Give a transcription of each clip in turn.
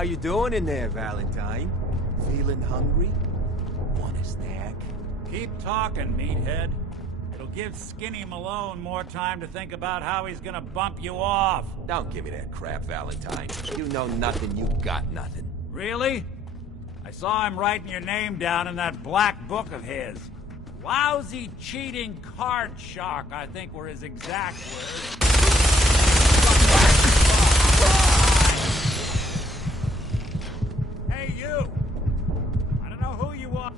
How you doing in there, Valentine? Feeling hungry? Want a snack? Keep talking, meathead. It'll give Skinny Malone more time to think about how he's gonna bump you off. Don't give me that crap, Valentine. You know nothing, you got nothing. Really? I saw him writing your name down in that black book of his. Lousy, cheating card shark, I think were his exact words. Hey, you! I don't know who you are.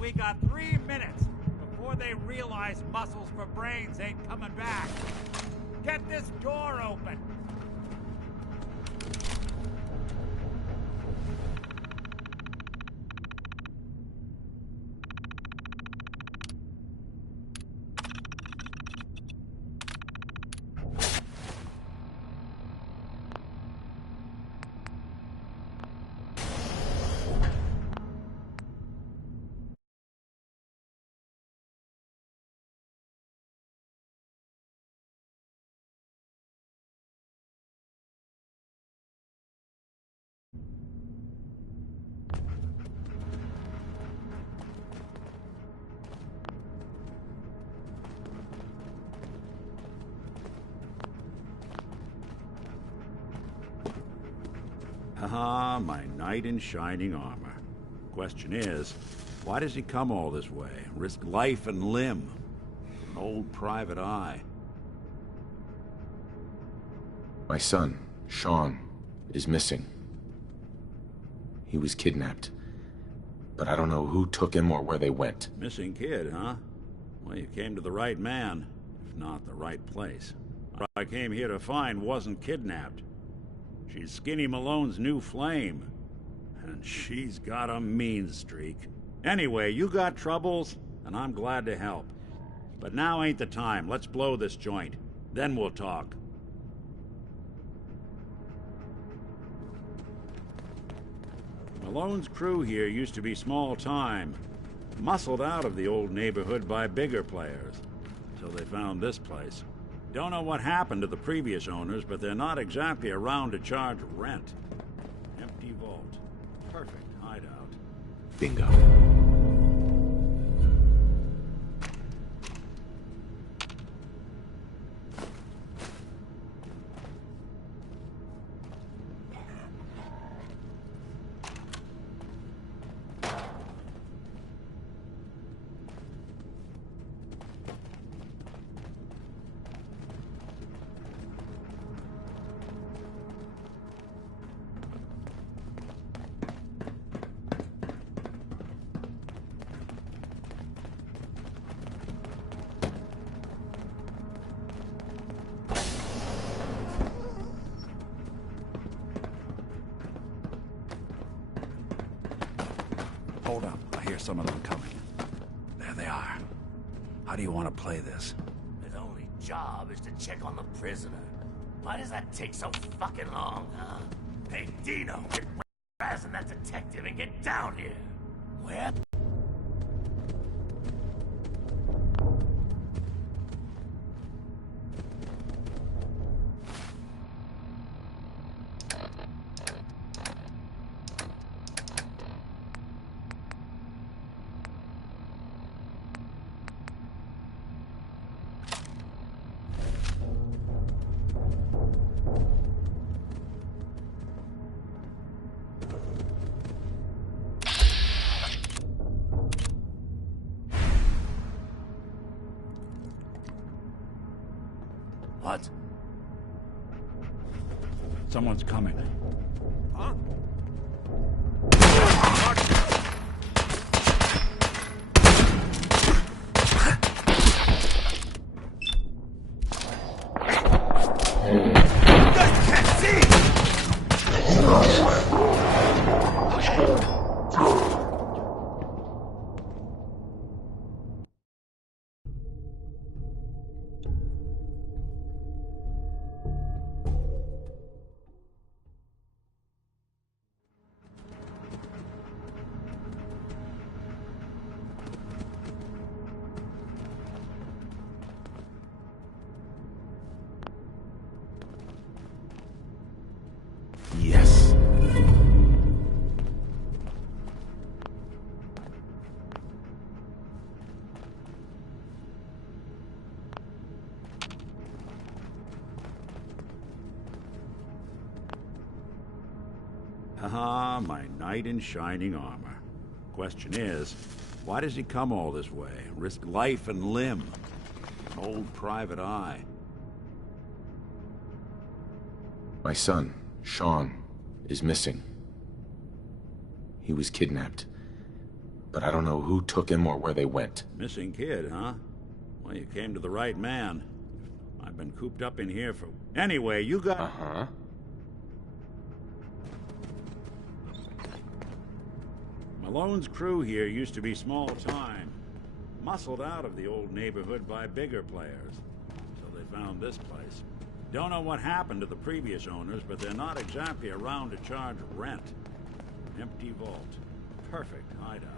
We got 3 minutes before they realize muscles for brains ain't coming back. Get this door open. Ah, my knight in shining armor. Question is, why does he come all this way? Risk life and limb? An old private eye. My son, Sean, is missing. He was kidnapped. But I don't know who took him or where they went. Missing kid, huh? Well, you came to the right man, if not the right place. What I came here to find wasn't kidnapped. She's Skinny Malone's new flame. And she's got a mean streak. Anyway, you got troubles, and I'm glad to help. But now ain't the time. Let's blow this joint. Then we'll talk. Malone's crew here used to be small time. Muscled out of the old neighborhood by bigger players. So they found this place. Don't know what happened to the previous owners, but they're not exactly around to charge rent. Empty vault. Perfect hideout. Bingo. Hold up. I hear some of them coming. There they are. How do you want to play this? His only job is to check on the prisoner. Why does that take so fucking long, huh? Hey, Dino, get razzing that detective and get down here. Where? What? Someone's coming. Huh? guys can't see! Yes. Haha, my knight in shining armor. Question is, why does he come all this way? Risk life and limb? Old private eye. My son, Sean, is missing. He was kidnapped. But I don't know who took him or where they went. Missing kid, huh? Well, you came to the right man. I've been cooped up in here for... Anyway, you got... Uh-huh. Malone's crew here used to be small time. Muscled out of the old neighborhood by bigger players. So they found this place. Don't know what happened to the previous owners, but they're not exactly around to charge rent. Empty vault. Perfect hideout.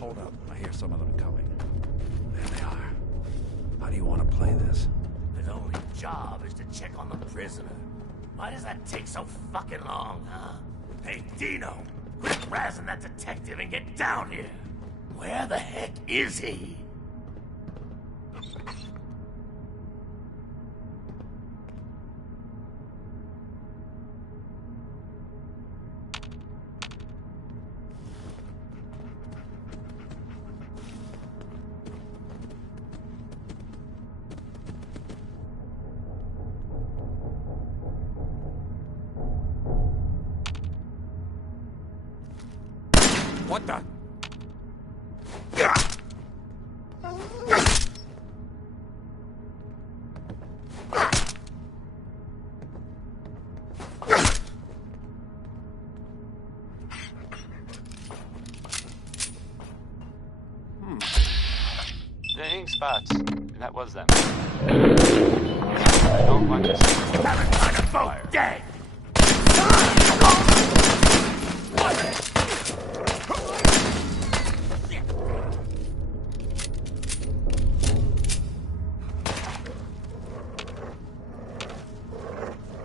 Hold up, I hear some of them coming. There they are. How do you want to play this? His only job is to check on the prisoner. Why does that take so fucking long, huh? Hey, Dino, quit razzing that detective and get down here. Where the heck is he? What the? Dang spots. And that was them. Don't watch us. Haven't tried to vote dead!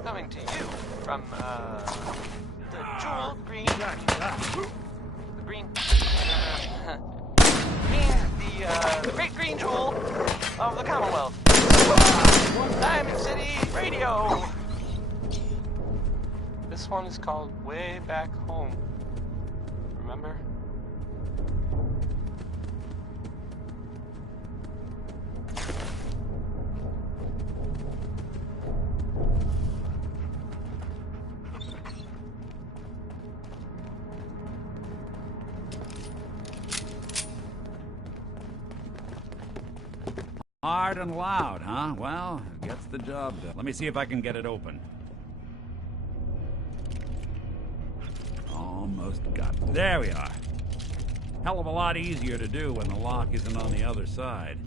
Coming to you from, the jewel green... The green... the great green jewel of the Commonwealth. Diamond City Radio! This one is called Way Back Home. Remember? Hard and loud, huh? Well, Gets the job done. Let me see if I can get it open. Almost got it. There we are. Hell of a lot easier to do when the lock isn't on the other side.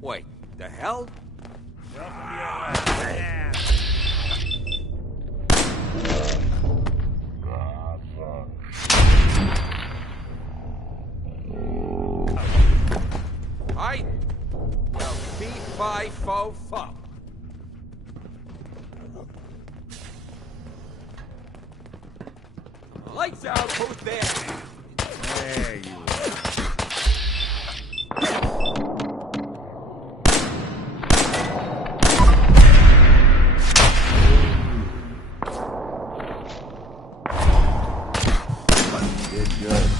Wait, the hell? Hi. Well, fee-fi-fo-fo. Lights out, who's there? There you are. Did good.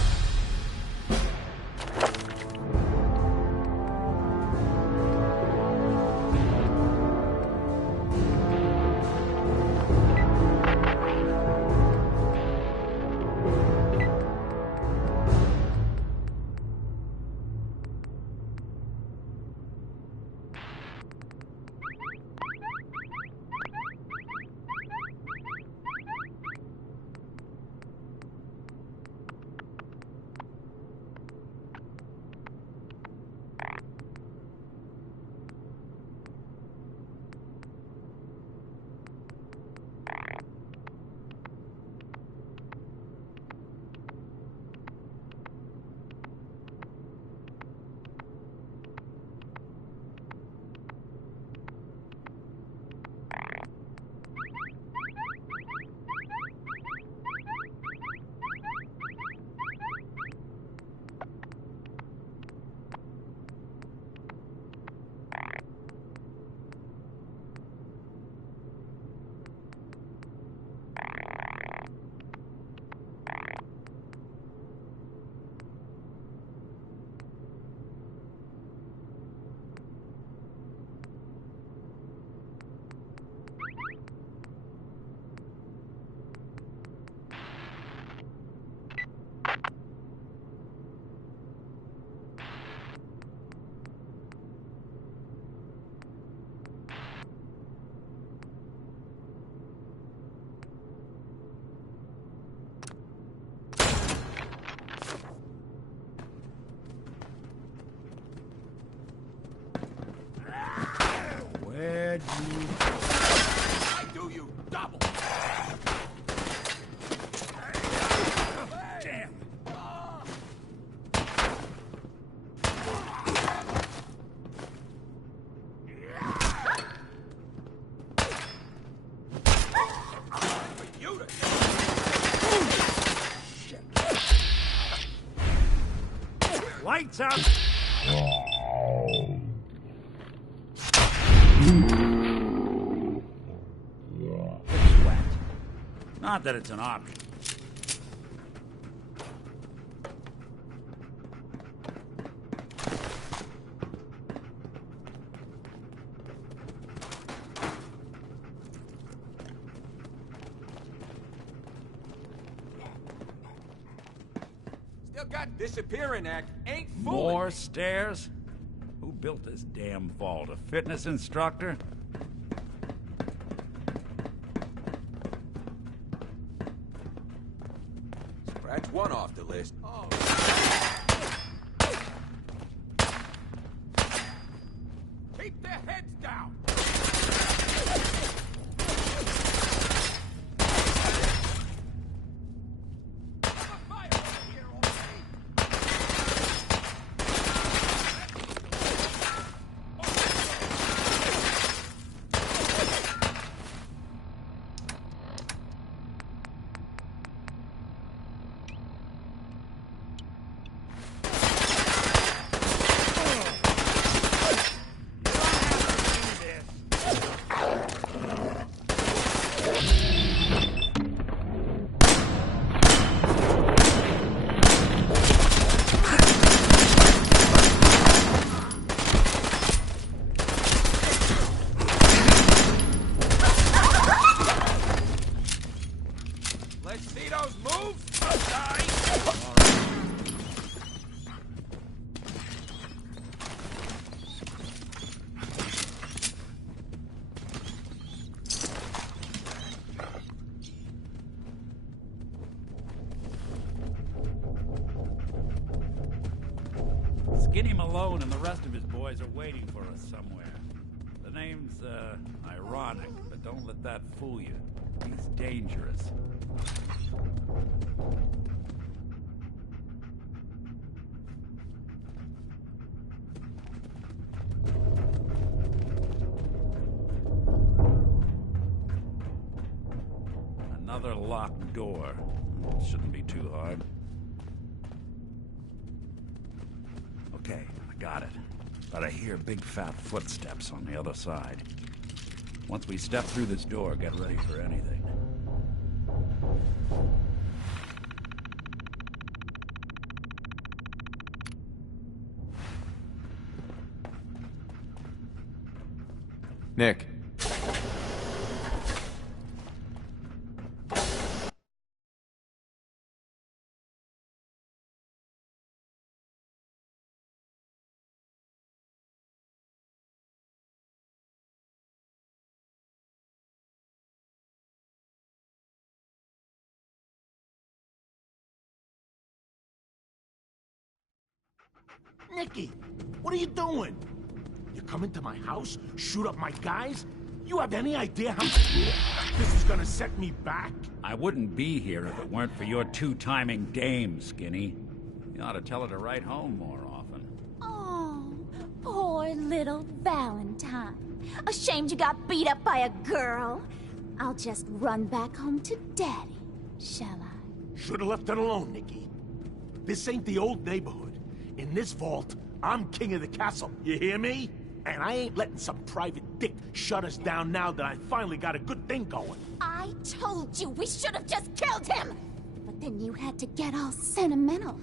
Where'd you... I do you double. Damn. You to... Lights out! It's wet. Not that it's an option. Still got disappearing act. Ain't fooling. More stairs? Who built this damn vault? A fitness instructor? Scratch one off the list. Oh. Keep their heads down. Skinny Malone and the rest of his boys are waiting for us somewhere. The name's, ironic, but don't let that fool you. He's dangerous. Another locked door. Shouldn't be too hard. Okay, I got it. But I hear big fat footsteps on the other side. Once we step through this door, get ready for anything. Nick. Nicky, what are you doing? You come into my house, shoot up my guys? You have any idea how this is gonna set me back? I wouldn't be here if it weren't for your two-timing dame, Skinny. You ought to tell her to write home more often. Oh, poor little Valentine. Ashamed you got beat up by a girl? I'll just run back home to Daddy, shall I? Should've left it alone, Nicky. This ain't the old neighborhood. In this vault, I'm king of the castle, you hear me? And I ain't letting some private dick shut us down now that I finally got a good thing going. I told you we should have just killed him! But then you had to get all sentimental.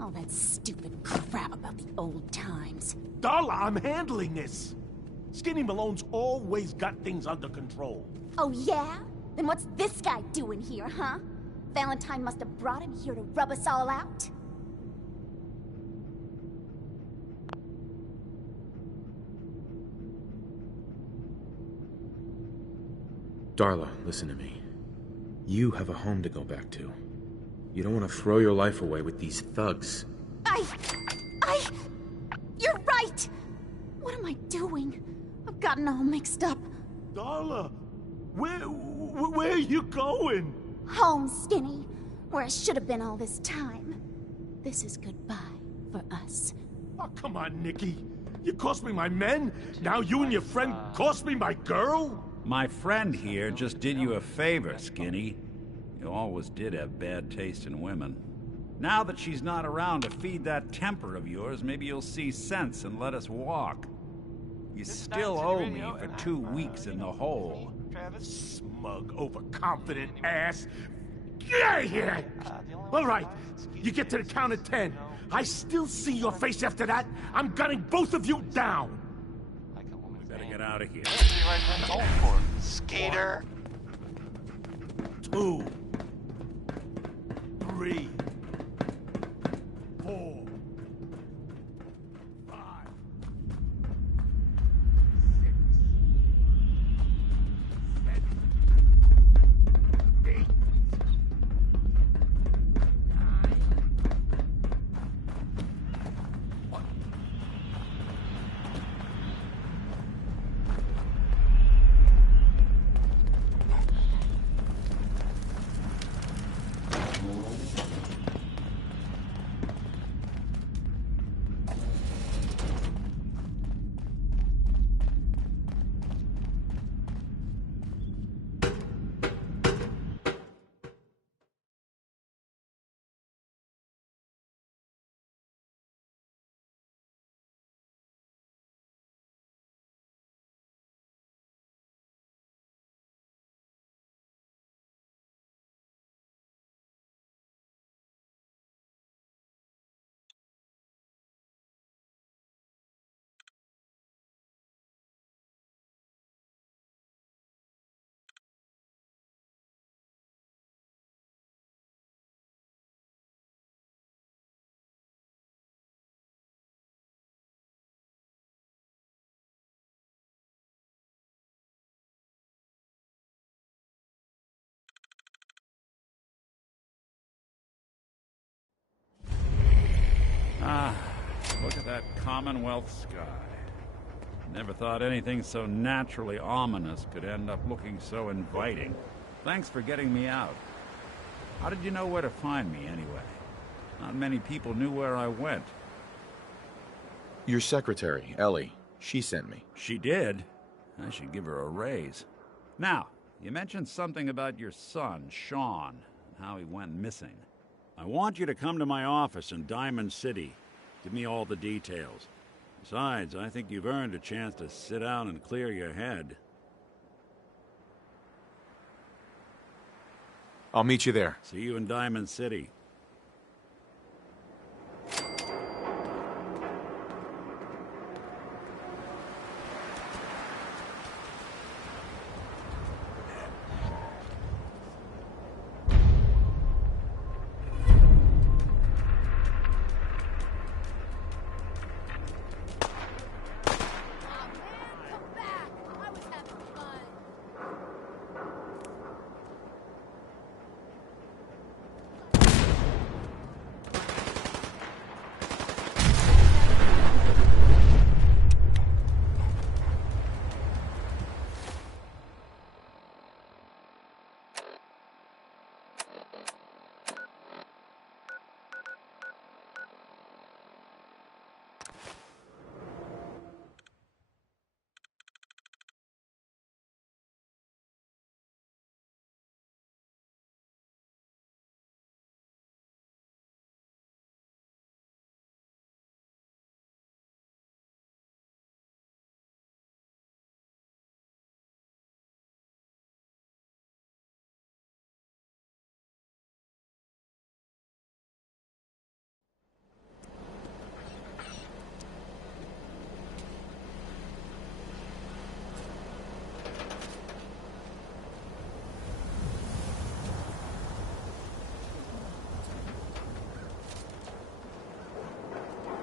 All that stupid crap about the old times. Darla, I'm handling this. Skinny Malone's always got things under control. Oh yeah? Then what's this guy doing here, huh? Valentine must have brought him here to rub us all out? Darla, listen to me. You have a home to go back to. You don't want to throw your life away with these thugs. You're right! What am I doing? I've gotten all mixed up. Darla, where are you going? Home, Skinny, where I should have been all this time. This is goodbye for us. Oh, come on, Nicky. You cost me my men, now you and your friend cost me my girl? My friend here just did you a favor, Skinny. You always did have bad taste in women. Now that she's not around to feed that temper of yours, maybe you'll see sense and let us walk. You still owe me for 2 weeks in the hole. Travis? Smug, overconfident ass. Get out of here! All right, you get to the count of 10. I still see your face after that. I'm gunning both of you down. Like a woman's Better name. get out of here. What are you writing that home for? Skater? 2, 3, 4, 5, 6, 7, 8, 9. What? that Commonwealth sky. Never thought anything so naturally ominous could end up looking so inviting. Thanks for getting me out. How did you know where to find me, anyway? Not many people knew where I went. Your secretary, Ellie, she sent me. She did? I should give her a raise. Now, you mentioned something about your son, Sean, and how he went missing. I want you to come to my office in Diamond City. Give me all the details. Besides, I think you've earned a chance to sit down and clear your head. I'll meet you there. See you in Diamond City.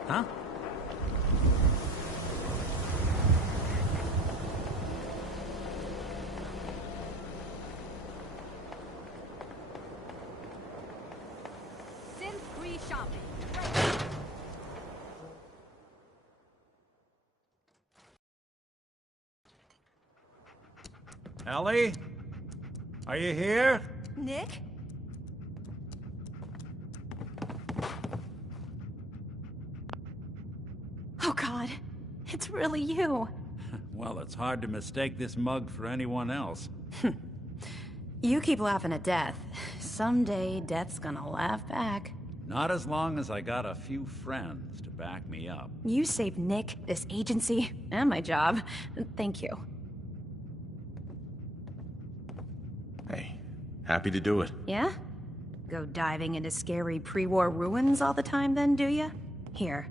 Huh? Synth-free shopping. Ellie? Are you here? Nick? Oh God, it's really you. Well, it's hard to mistake this mug for anyone else. You keep laughing at death. Someday, death's gonna laugh back. Not as long as I got a few friends to back me up. You saved Nick, this agency, and my job. Thank you. Hey, happy to do it. Yeah? Go diving into scary pre-war ruins all the time then, do ya? Here.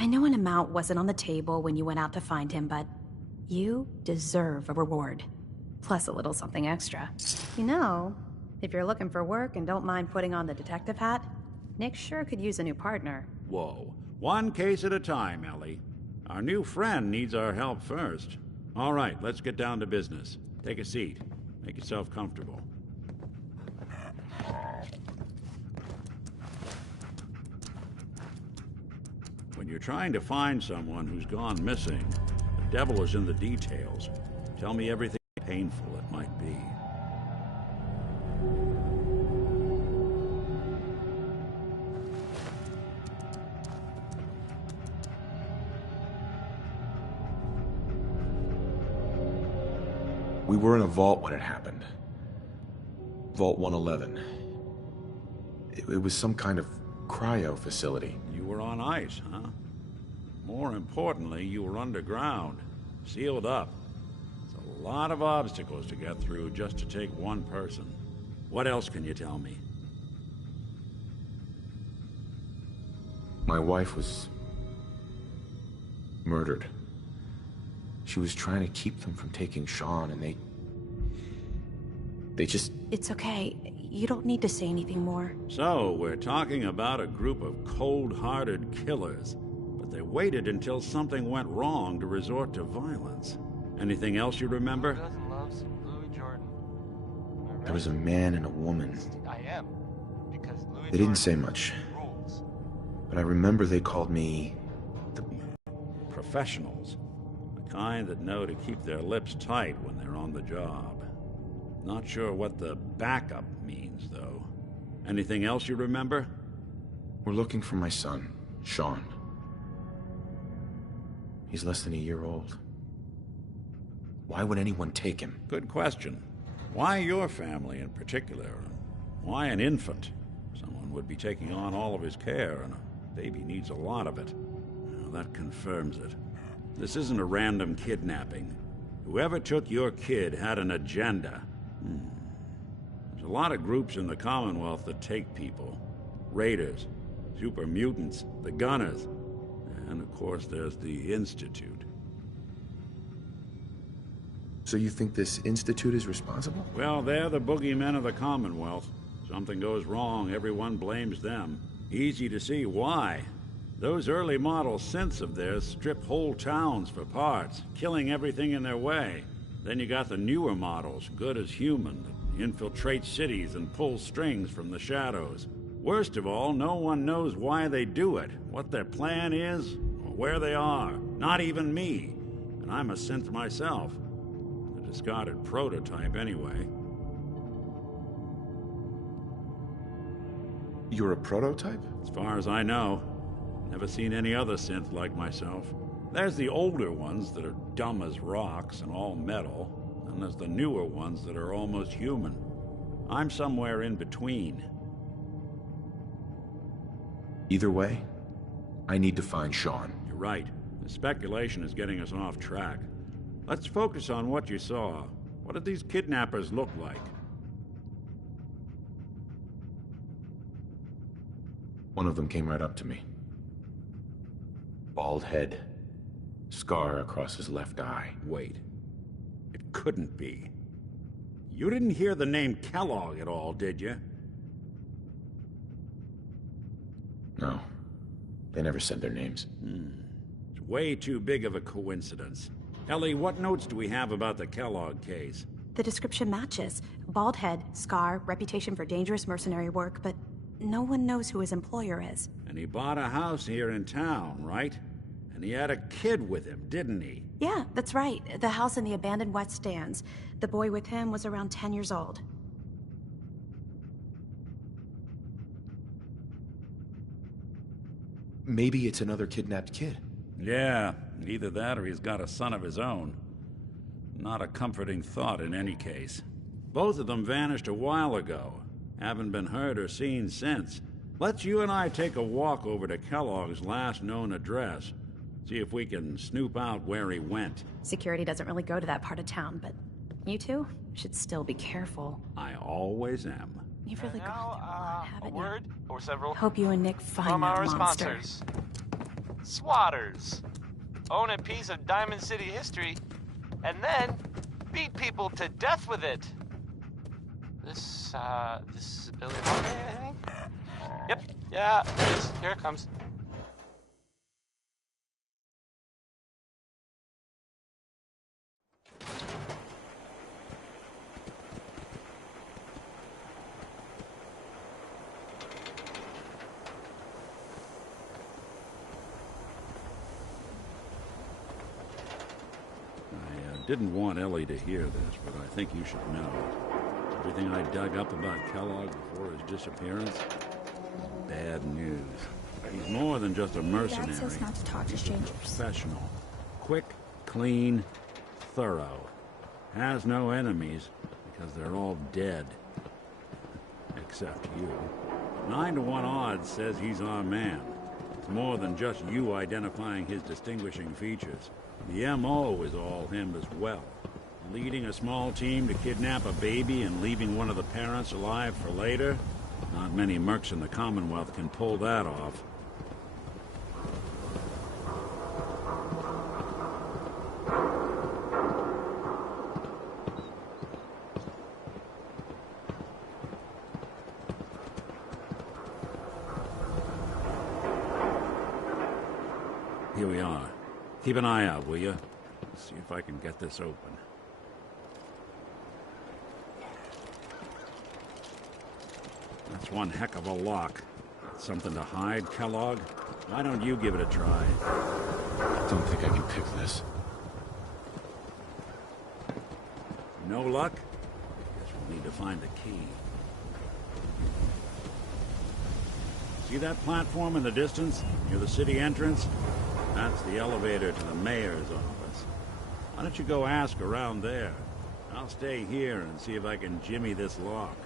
I know an amount wasn't on the table when you went out to find him, but you deserve a reward. Plus a little something extra. You know, if you're looking for work and don't mind putting on the detective hat, Nick sure could use a new partner. Whoa. One case at a time, Ellie. Our new friend needs our help first. All right, let's get down to business. Take a seat. Make yourself comfortable. When you're trying to find someone who's gone missing, the devil is in the details. Tell me everything painful it might be. We were in a vault when it happened. Vault 111. It was some kind of cryo facility. You were on ice, huh? More importantly, you were underground, sealed up. It's a lot of obstacles to get through just to take one person. What else can you tell me? My wife was murdered. She was trying to keep them from taking Sean, and they just... It's okay. You don't need to say anything more. So, we're talking about a group of cold-hearted killers, but they waited until something went wrong to resort to violence. Anything else you remember? Who doesn't love some Louis Jordan? There was a man and a woman. I am. Because Louis They didn't say much, rules. but I remember they called me the professionals. The kind that know to keep their lips tight when they're on the job. Not sure what the backup means, though. Anything else you remember? We're looking for my son, Sean. He's less than a year old. Why would anyone take him? Good question. Why your family in particular? Why an infant? Someone would be taking on all of his care, and a baby needs a lot of it. Well, that confirms it. This isn't a random kidnapping. Whoever took your kid had an agenda. There's a lot of groups in the Commonwealth that take people. Raiders, super mutants, the Gunners, and of course there's the Institute. So you think this Institute is responsible? Well, they're the boogeymen of the Commonwealth. Something goes wrong, everyone blames them. Easy to see why. Those early model synths of theirs strip whole towns for parts, killing everything in their way. Then you got the newer models, good as human, that infiltrate cities and pull strings from the shadows. Worst of all, no one knows why they do it, what their plan is, or where they are. Not even me. And I'm a synth myself. A discarded prototype, anyway. You're a prototype? As far as I know. Never seen any other synth like myself. There's the older ones that are dumb as rocks and all metal, and there's the newer ones that are almost human. I'm somewhere in between. Either way, I need to find Sean. You're right. The speculation is getting us off track. Let's focus on what you saw. What did these kidnappers look like? One of them came right up to me. Bald head. Scar across his left eye. Wait. It couldn't be. You didn't hear the name Kellogg at all, did you? No. They never said their names. It's way too big of a coincidence. Ellie, what notes do we have about the Kellogg case? The description matches. Bald head, scar, reputation for dangerous mercenary work, but no one knows who his employer is. And he bought a house here in town, right? And he had a kid with him, didn't he? Yeah, that's right. The house in the abandoned West Stands. The boy with him was around 10 years old. Maybe it's another kidnapped kid. Yeah, either that or he's got a son of his own. Not a comforting thought in any case. Both of them vanished a while ago. Haven't been heard or seen since. Let's you and I take a walk over to Kellogg's last known address. See if we can snoop out where he went. Security doesn't really go to that part of town, but you two should still be careful. I always am. You've really gone through a lot, haven't a word or several Hope you and Nick find from that our monster. sponsors. Swatters. Own a piece of Diamond City history, and then beat people to death with it. This is Billy Holiday, I think? Yep, yeah, it is. Here it comes. I didn't want Ellie to hear this, but I think you should know. Everything I dug up about Kellogg before his disappearance is bad news. He's more than just a mercenary. Dad says not to talk to strangers. Professional. Quick, clean, thorough. Has no enemies because they're all dead. Except you. 9 to 1 odds says he's our man. It's more than just you identifying his distinguishing features. The M.O. is all him as well. Leading a small team to kidnap a baby and leaving one of the parents alive for later? Not many mercs in the Commonwealth can pull that off. Here we are. Keep an eye out, will you? See if I can get this open. That's one heck of a lock. Something to hide, Kellogg? Why don't you give it a try? Don't think I can pick this. No luck? Guess we'll need to find the key. See that platform in the distance, near the city entrance? That's the elevator to the mayor's office. Why don't you go ask around there? I'll stay here and see if I can jimmy this lock.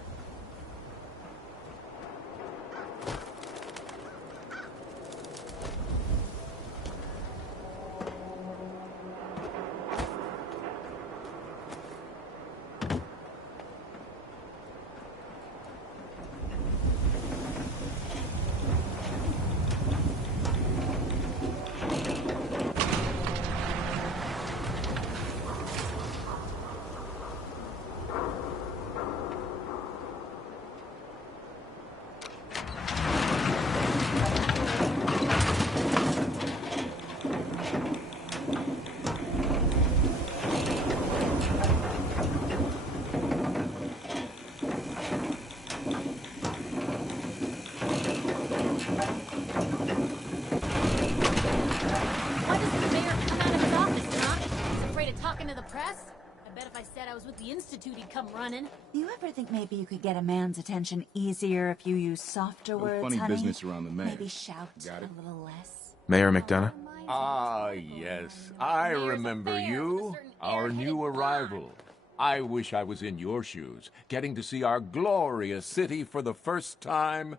Why doesn't the mayor come out of his office, huh? He's afraid of talking to the press? I bet if I said I was with the Institute, he'd come running. You ever think maybe you could get a man's attention easier if you use softer words, funny honey? business around the mayor. Maybe shout Got it. a little less. Mayor McDonough? Ah, yes. I remember you. Our new arrival. I wish I was in your shoes, getting to see our glorious city for the first time.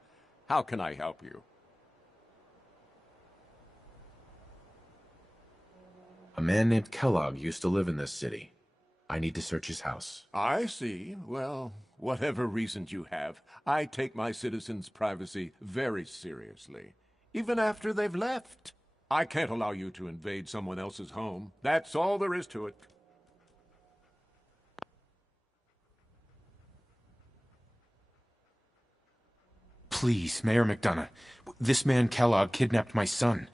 How can I help you? A man named Kellogg used to live in this city. I need to search his house. I see. Well, whatever reasons you have, I take my citizens' privacy very seriously. Even after they've left. I can't allow you to invade someone else's home. That's all there is to it. Please, Mayor McDonough. This man Kellogg kidnapped my son.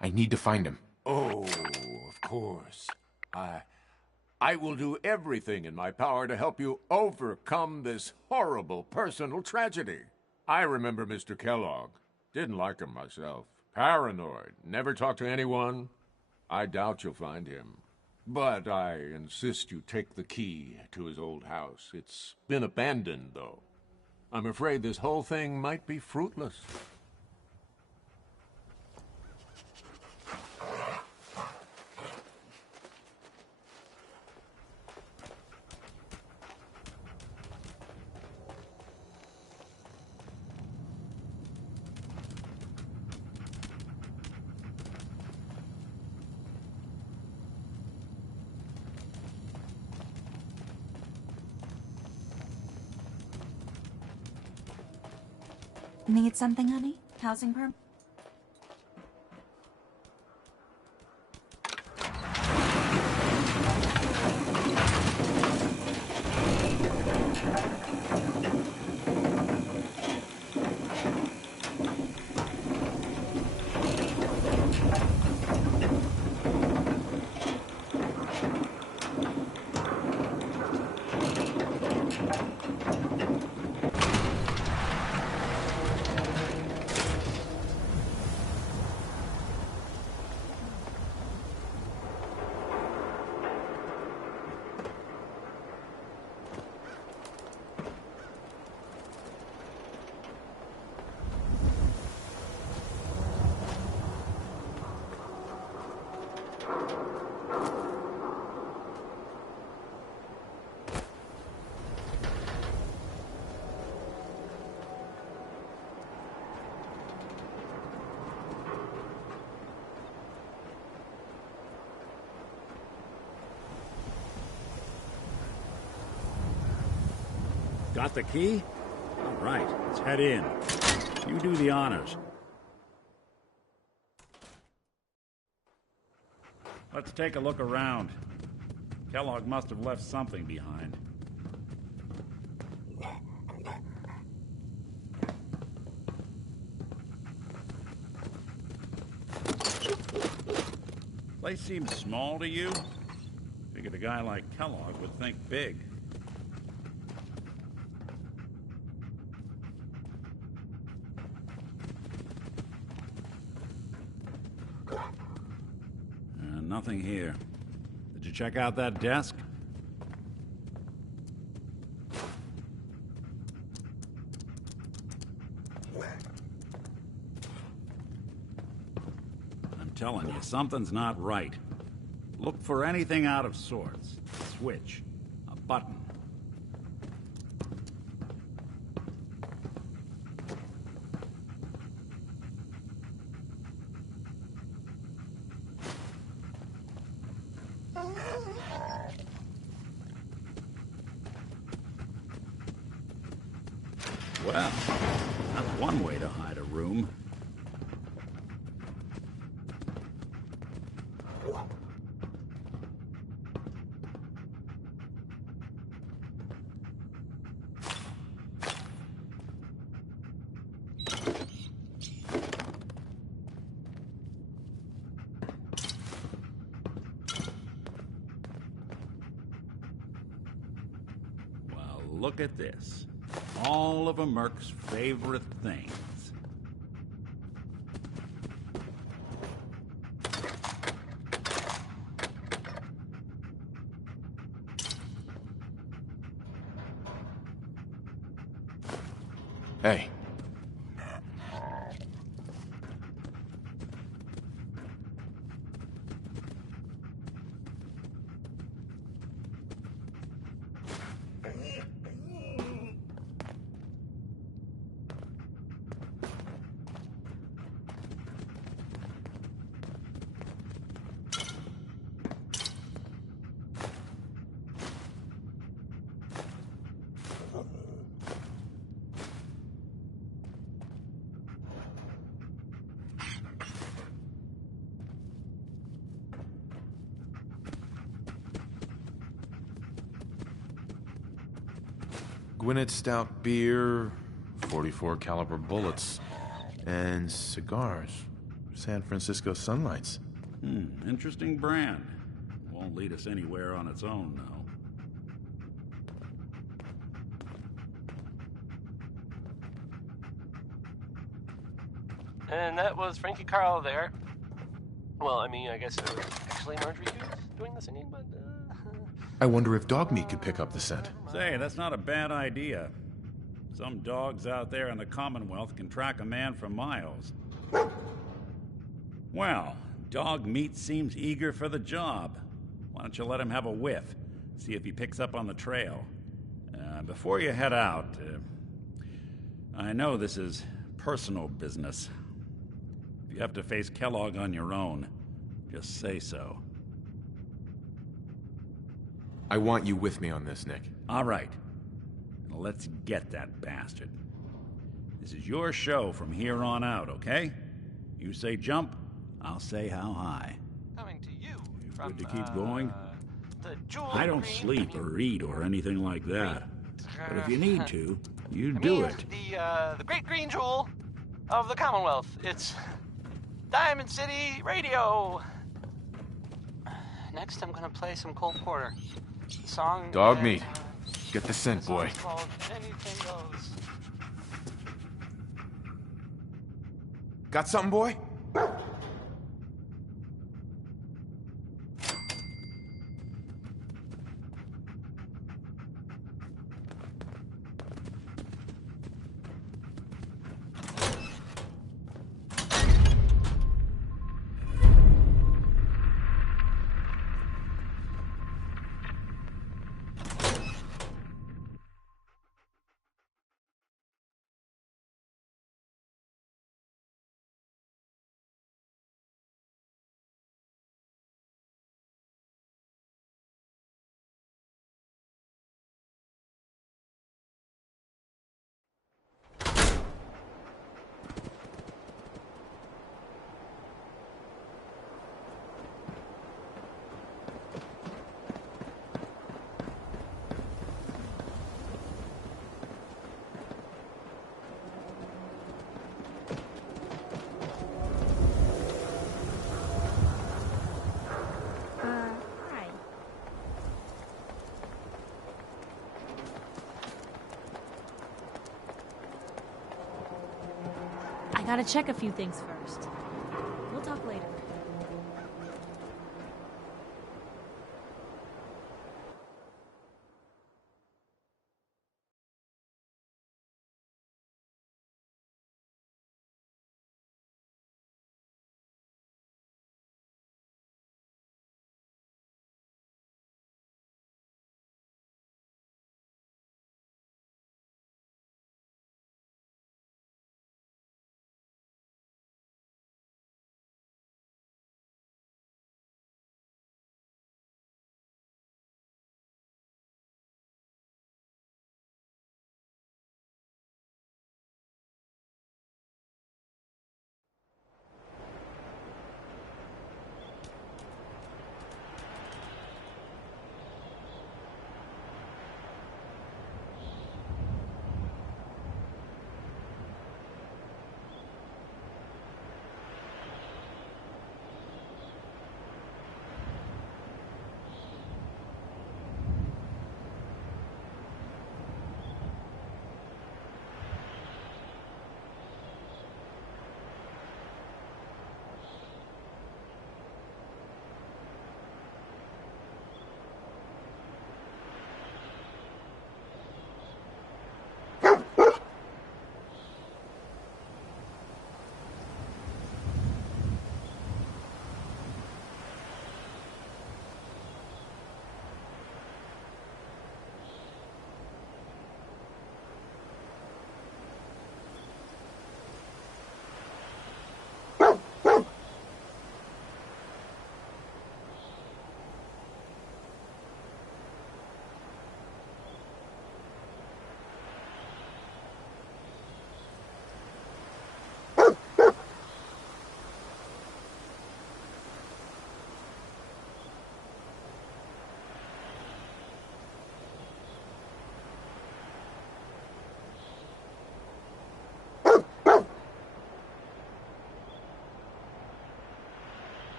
I need to find him. Oh, of course. I will do everything in my power to help you overcome this horrible personal tragedy. I remember Mr. Kellogg. Didn't like him myself. Paranoid. Never talked to anyone. I doubt you'll find him. But I insist you take the key to his old house. It's been abandoned, though. I'm afraid this whole thing might be fruitless. Need something, honey? Housing perm? Got the key? All right, let's head in. You do the honors. Let's take a look around. Kellogg must have left something behind. Place seems small to you? Figured a guy like Kellogg would think big. Nothing here. Did you check out that desk? I'm telling you, something's not right. Look for anything out of sorts. A switch. A button. Well, that's one way to hide a room. Well, look at this. All of a Merc's favorite things. Hey. Gwinnett Stout beer, 44 caliber bullets, and cigars. San Francisco Sunlights. Interesting brand. Won't lead us anywhere on its own, though. And that was Frankie Carl there. Well, I mean, I guess it was actually Marjorie Hughes doing the singing, but... I wonder if dog meat could pick up the scent. Say, that's not a bad idea. Some dogs out there in the Commonwealth can track a man for miles. Well, dog meat seems eager for the job. Why don't you let him have a whiff? See if he picks up on the trail. Before you head out, I know this is personal business. If you have to face Kellogg on your own, just say so. I want you with me on this, Nick. All right. Now let's get that bastard. This is your show from here on out, okay? You say jump, I'll say how high. Coming to you from, good to keep going? The Jewel I don't Green sleep or eat or anything like that. But if you need to, you do it. The great green jewel of the Commonwealth. It's Diamond City Radio. Next, I'm gonna play some Cole Porter. The song. Dog meat. Get the scent, boy. Called Anything Goes. Got something, boy? I gotta check a few things first. We'll talk later.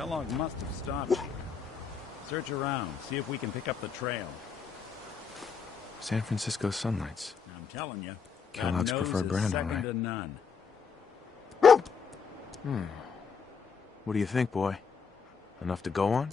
Kellogg must have stopped you. Search around, see if we can pick up the trail. San Francisco Sunlights. I'm telling you, Kellogg's that nose preferred is brand, second all right. to none. What do you think, boy? Enough to go on?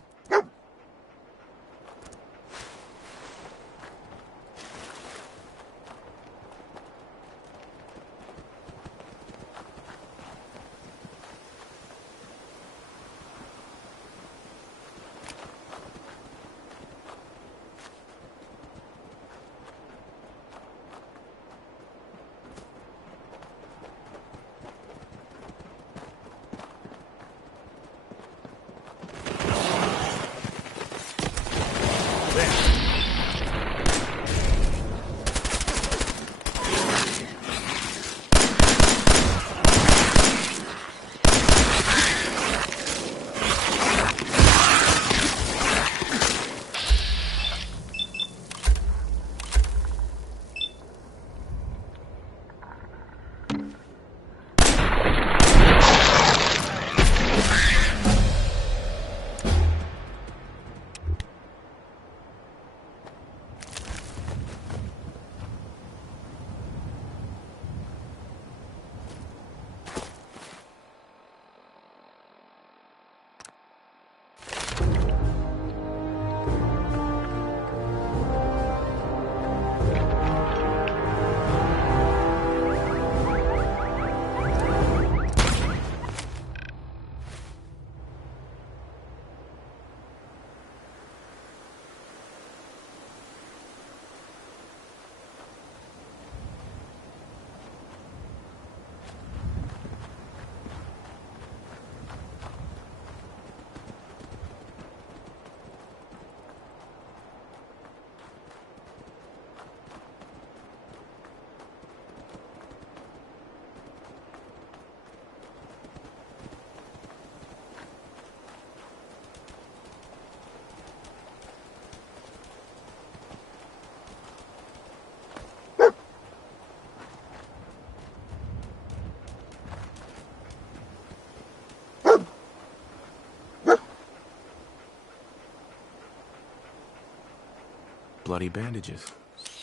Bloody bandages.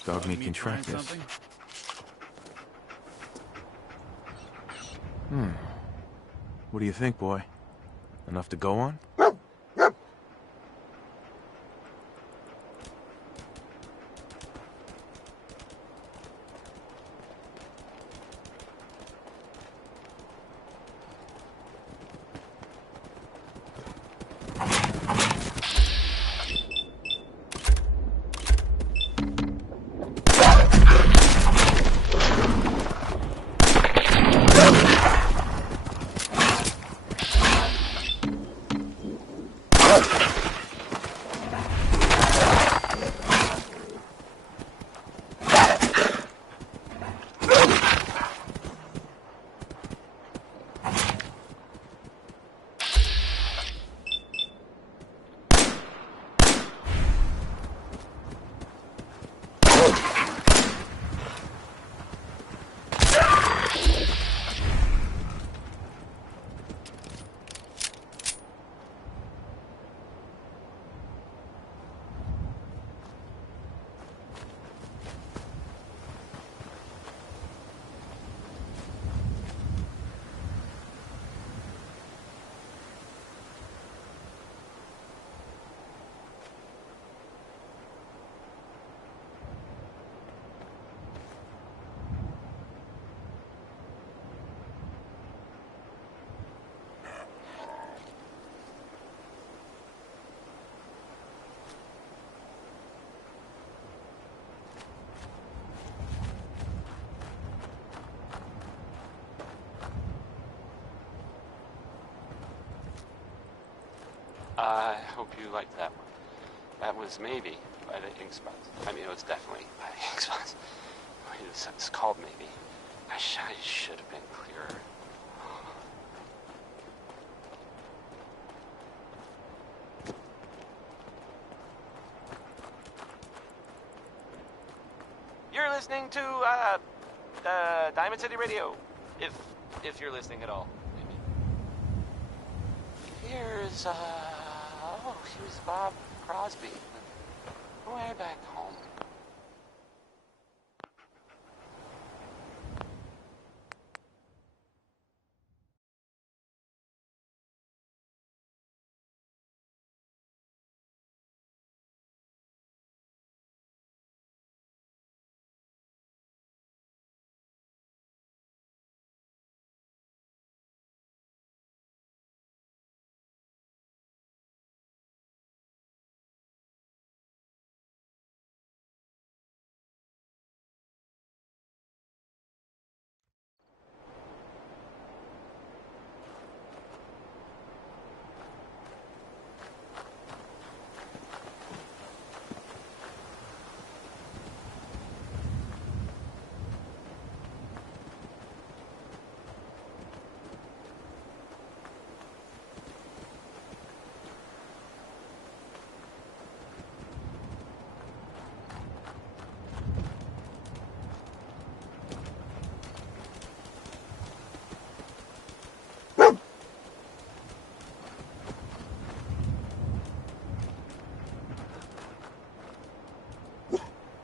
Dog meat can track this. What do you think, boy? Enough to go on? I hope you liked that one. That was maybe by the Ink Spots. I mean, it was definitely by the Ink Spots. It's called maybe. I should have been clearer. You're listening to Diamond City Radio, if you're listening at all. Maybe. here's, oh, here's Bob Crosby. Way back home.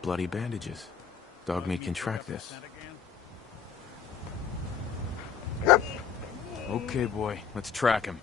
Bloody bandages. Dogmeat can track this. Okay, boy. Let's track him.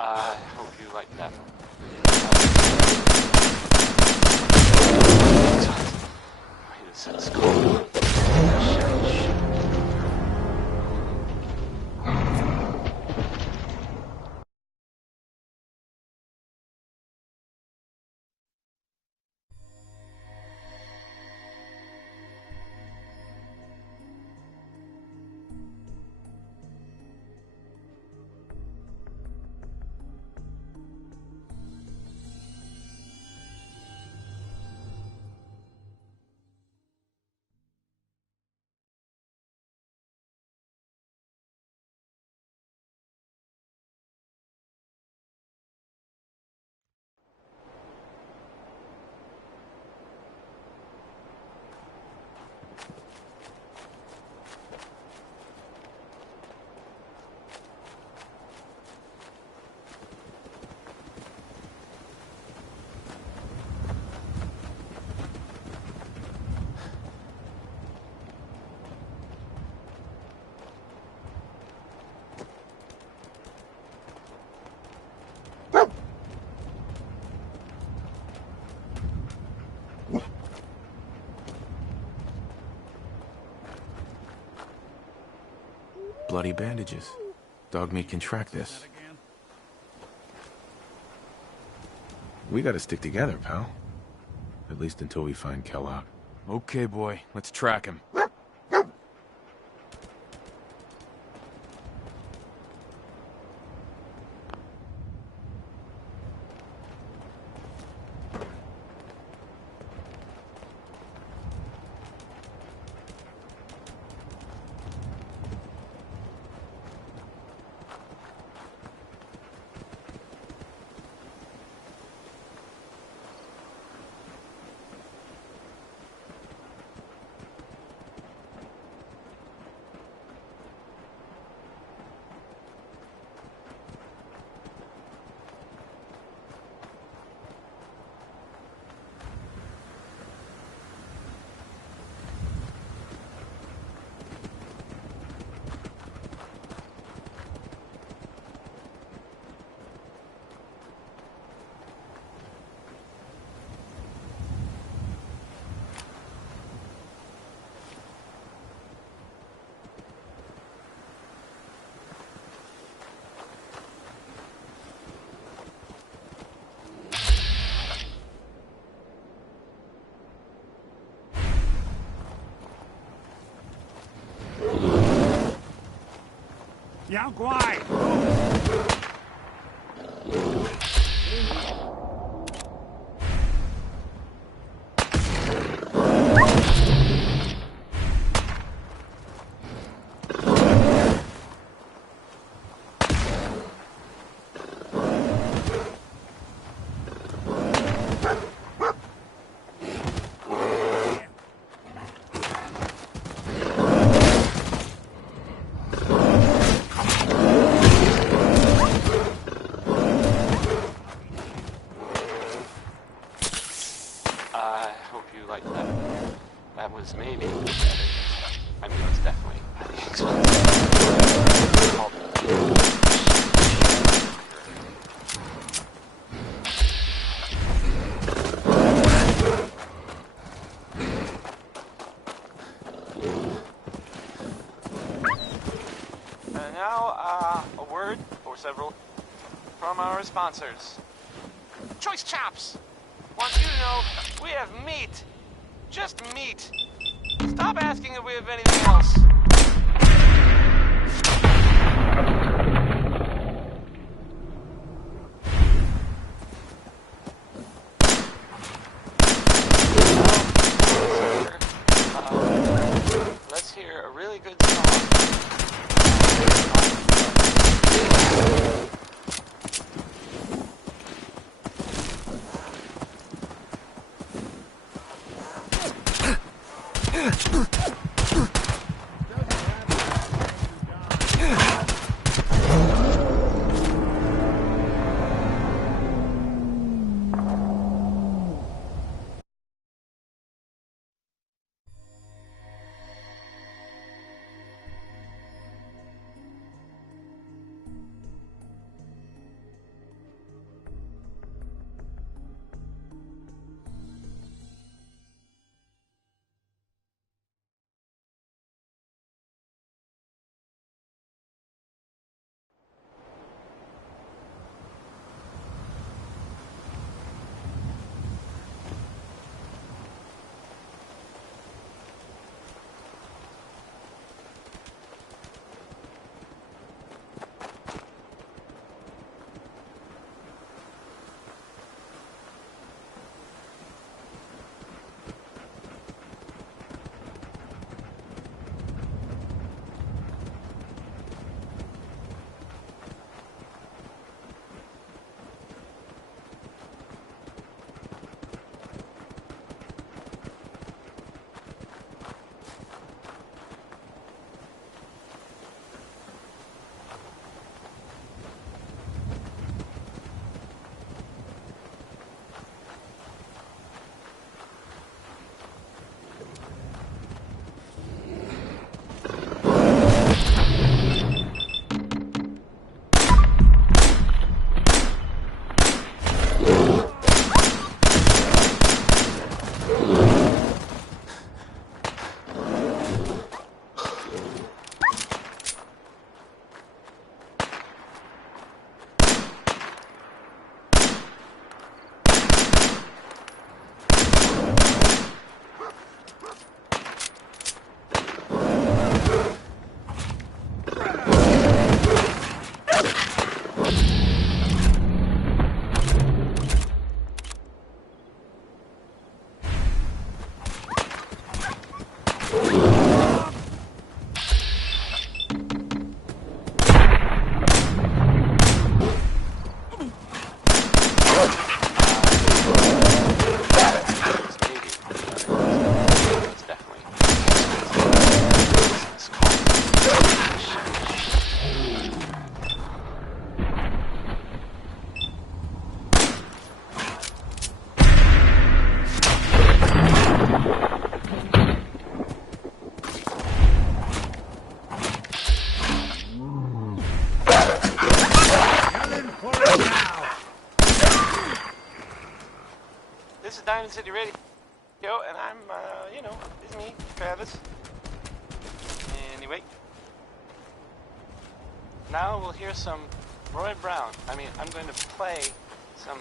I hope you like that. Wait a second, it's cold. Bloody bandages. Dogmeat can track this. We gotta stick together, pal. At least until we find Kellogg. Okay, boy. Let's track him. Yang Guai! I hope you like that. That was maybe better. I mean, it was definitely And now, a word or several from our sponsors. Choice Chops wants you to know we have meat. Just meat. Stop asking if we have anything else. Let's hear a really good song. Diamond City Radio, and I'm, you know, it's me, Travis. Anyway, now we'll hear some Roy Brown. I'm going to play some...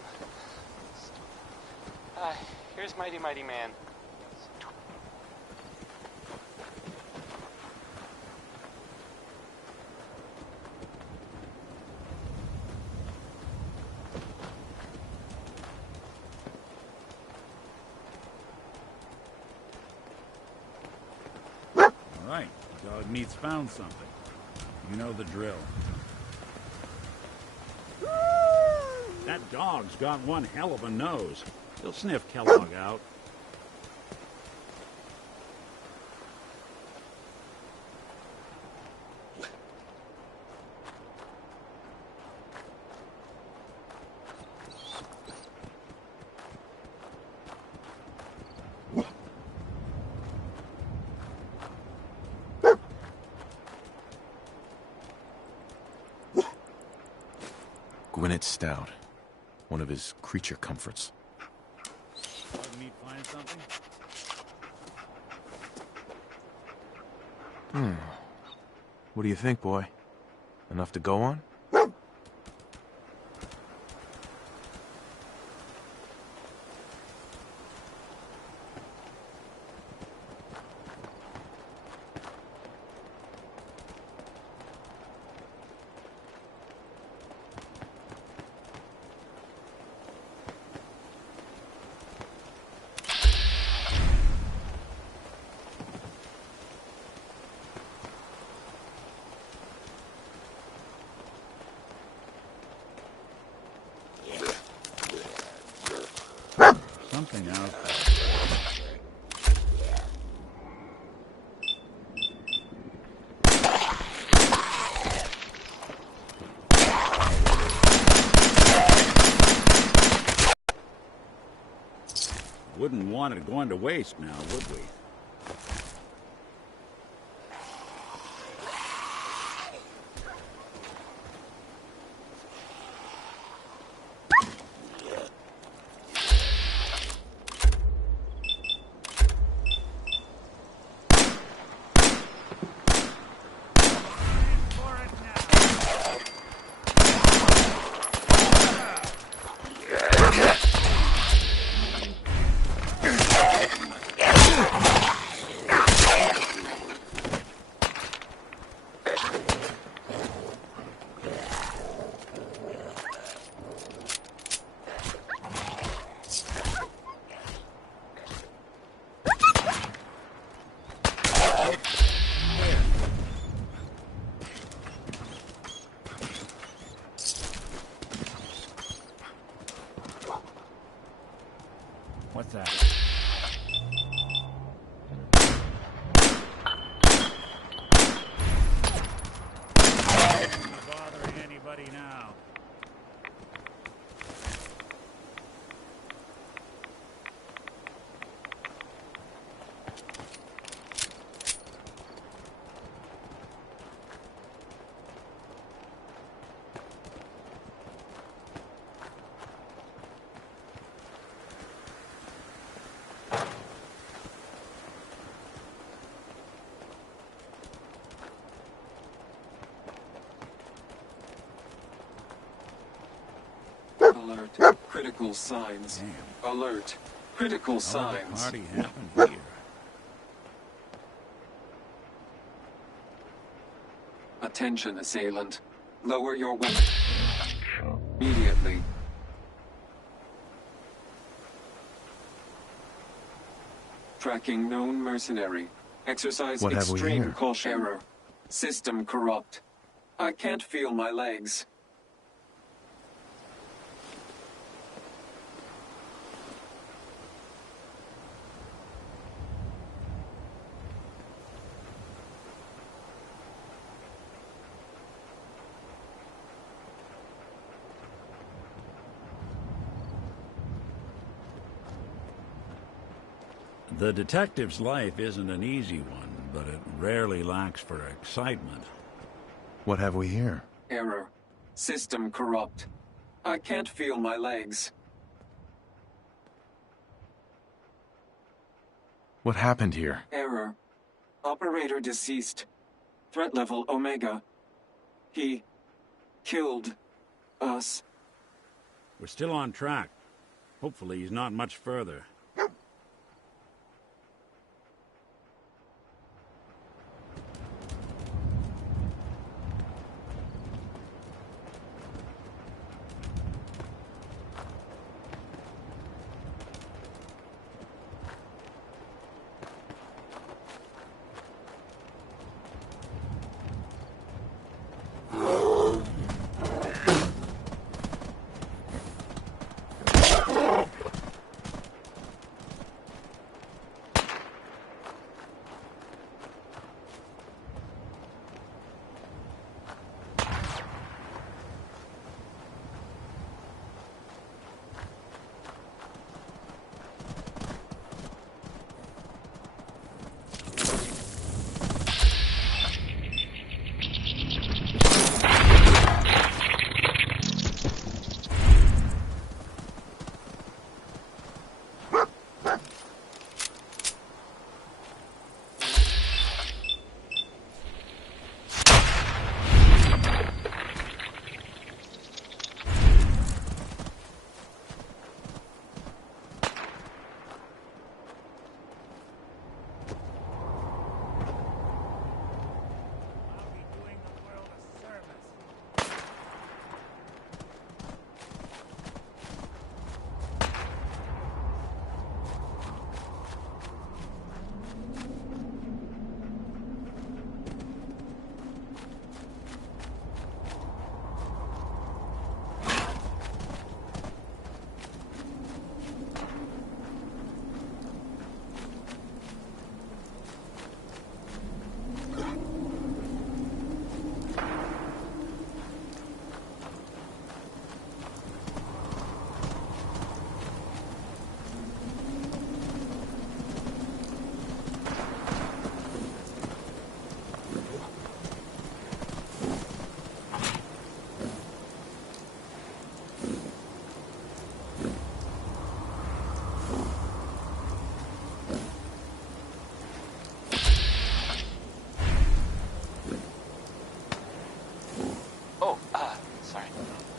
here's Mighty Mighty Man. Right, dog meat's found something. You know the drill. That dog's got one hell of a nose. He'll sniff Kellogg out. Gwyneth Stout. One of his creature comforts. Dog meat find something? What do you think, boy? Enough to go on? Something out there. Wouldn't want it going to waste now, would we? What's that? Not bothering anybody now. Alert. Critical signs. Damn. Alert. Critical How signs. did the party happen here? Attention, assailant. Lower your weapon. Immediately. Tracking known mercenary. Exercise What have we extreme here? caution. Error. System corrupt. I can't feel my legs. The detective's life isn't an easy one, but it rarely lacks for excitement. What have we here? Error. System corrupt. I can't feel my legs. What happened here? Error. Operator deceased. Threat level Omega. He killed us. We're still on track. Hopefully he's not much further.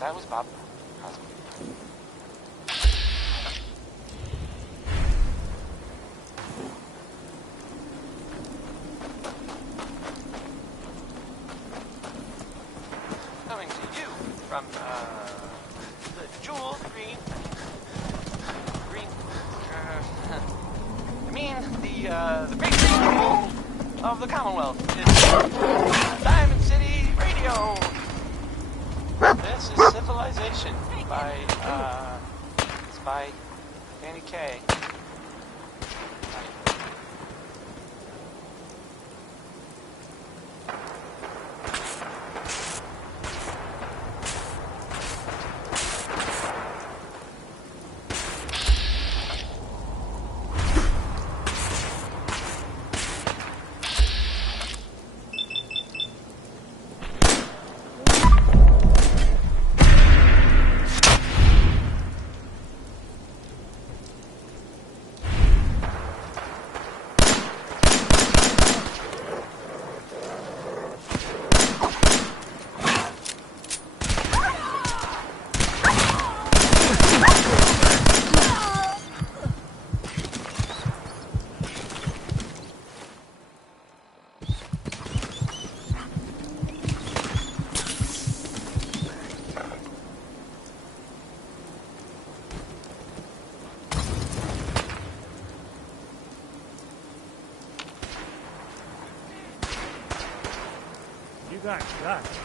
That was Bob. Coming to you from the jewel green. I mean the great jewel of the Commonwealth. It's Diamond City Radio. This is Civilization by, it's by Danny Kaye. You got guts.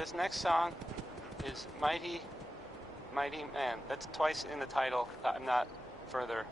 this next song is Mighty Man. That's twice in the title. I'm not further